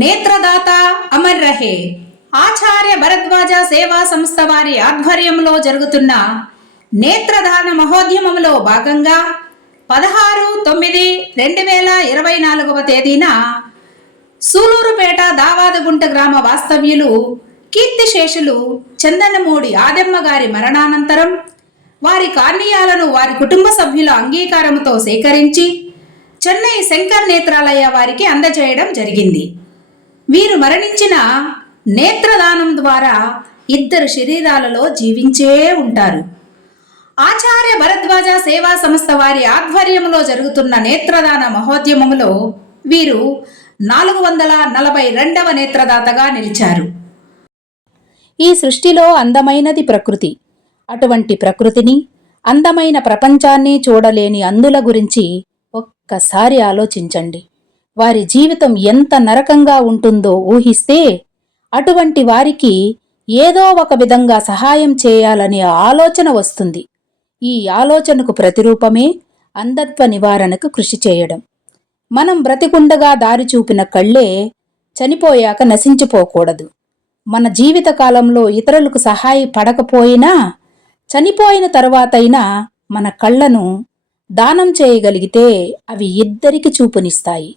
నేత్రదాత అమర్ రహే. ఆచార్య భరద్వాజ సేవా సంస్థ వారి ఆధ్వర్యంలో జరుగుతున్న నేత్రదాన మహోద్యమంలో భాగంగా పదహారు తొమ్మిది రెండు వేల ఇరవై నాలుగవ తేదీన సూలూరుపేట దావాదగుంట గ్రామ వాస్తవ్యులు కీర్తిశేషులు చందనమూడి ఆదెమ్మ గారి మరణానంతరం వారి కార్నియాలను వారి కుటుంబ సభ్యుల అంగీకారంతో సేకరించి చెన్నై శంకర్ నేత్రాలయ వారికి అందజేయడం జరిగింది. వీరు మరణించిన నేత్రదానం ద్వారా ఇద్దరు శరీరాలలో జీవించే ఉంటారు. ఆచార్య భరద్వాజ సేవా సంస్థ వారి ఆధ్వర్యంలో జరుగుతున్న నేత్రదాన మహోద్యమములో వీరు నాలుగు వందల నలభై రెండవ నేత్రదాతగా నిలిచారు. ఈ సృష్టిలో అందమైనది ప్రకృతి. అటువంటి ప్రకృతిని అందమైన ప్రపంచాన్ని చూడలేని అందుల గురించి ఒక్కసారి ఆలోచించండి. వారి జీవితం ఎంత నరకంగా ఉంటుందో ఊహిస్తే అటువంటి వారికి ఏదో ఒక విధంగా సహాయం చేయాలనే ఆలోచన వస్తుంది. ఈ ఆలోచనకు ప్రతిరూపమే అంధత్వ నివారణకు కృషి చేయడం. మనం బ్రతికుండగా దారి చూపిన కళ్ళే చనిపోయాక నశించిపోకూడదు. మన జీవితకాలంలో ఇతరులకు సహాయపడకపోయినా చనిపోయిన తరువాతైనా మన కళ్ళను దానం చేయగలిగితే అవి ఇద్దరికి చూపునిస్తాయి.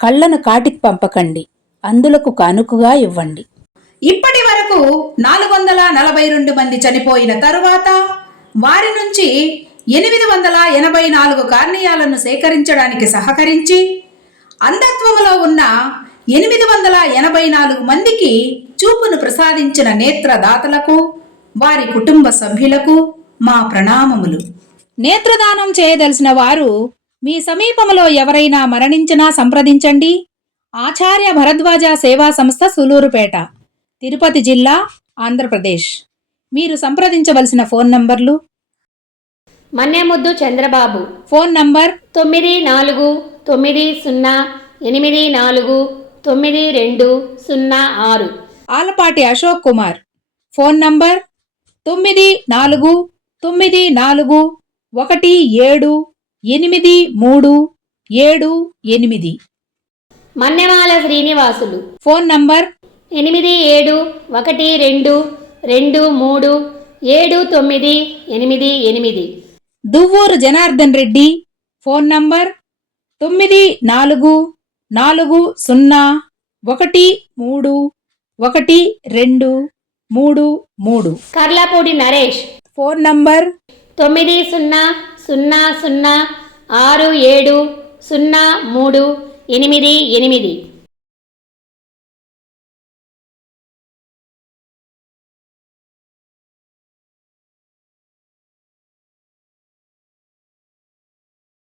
కళ్ళను కాటికి పంపకండి. అందులకు కానుకగా ఇవ్వండి. ఇప్పటి వరకు నాలుగు వందల నలభై రెండు మంది చనిపోయిన తరువాత వారి నుంచి ఎనిమిది వందల ఎనభై నాలుగు కార్నియాలను సేకరించడానికి సహకరించి అంధత్వములో ఉన్న ఎనిమిది వందల ఎనభై నాలుగు మందికి చూపును ప్రసాదించిన నేత్రదాతలకు వారి కుటుంబ సభ్యులకు మా ప్రణామములు. నేత్రదానం చేయదలిసిన వారు మీ సమీపంలో ఎవరైనా మరణించినా సంప్రదించండి. ఆచార్య భరద్వాజ సేవా సంస్థ సులూరుపేట తిరుపతి జిల్లా ఆంధ్రప్రదేశ్. మీరు సంప్రదించవలసిన ఫోన్ నంబర్లు? మన్నెముద్దు చంద్రబాబు. Phone number? తొమ్మిది నాలుగు తొమ్మిది సున్నా ఎనిమిది నాలుగు తొమ్మిది రెండు సున్నా ఆరు. ఆలపాటి అశోక్ కుమార్. Phone number? తొమ్మిది నాలుగు తొమ్మిది నాలుగు ఒకటి ఏడు ఎనిమిది మూడు ఏడు ఎనిమిది. మన్నెమాల శ్రీనివాసులు. ఫోన్ నంబర్ ఎనిమిది ఏడు ఒకటి రెండు రెండు మూడు ఏడు తొమ్మిది ఎనిమిది ఎనిమిది. దువ్వూరు జనార్దన్ రెడ్డి ఫోన్ నంబర్ తొమ్మిది నాలుగు నాలుగు సున్నా ఒకటి మూడు ఒకటి రెండు మూడు మూడు. కర్లాపూడి నరేష్. ఫోన్ నంబర్ తొమ్మిది సున్నా సున్నా సున్నా ఆరు ఏడు సున్నా మూడు ఎనిమిది ఎనిమిది.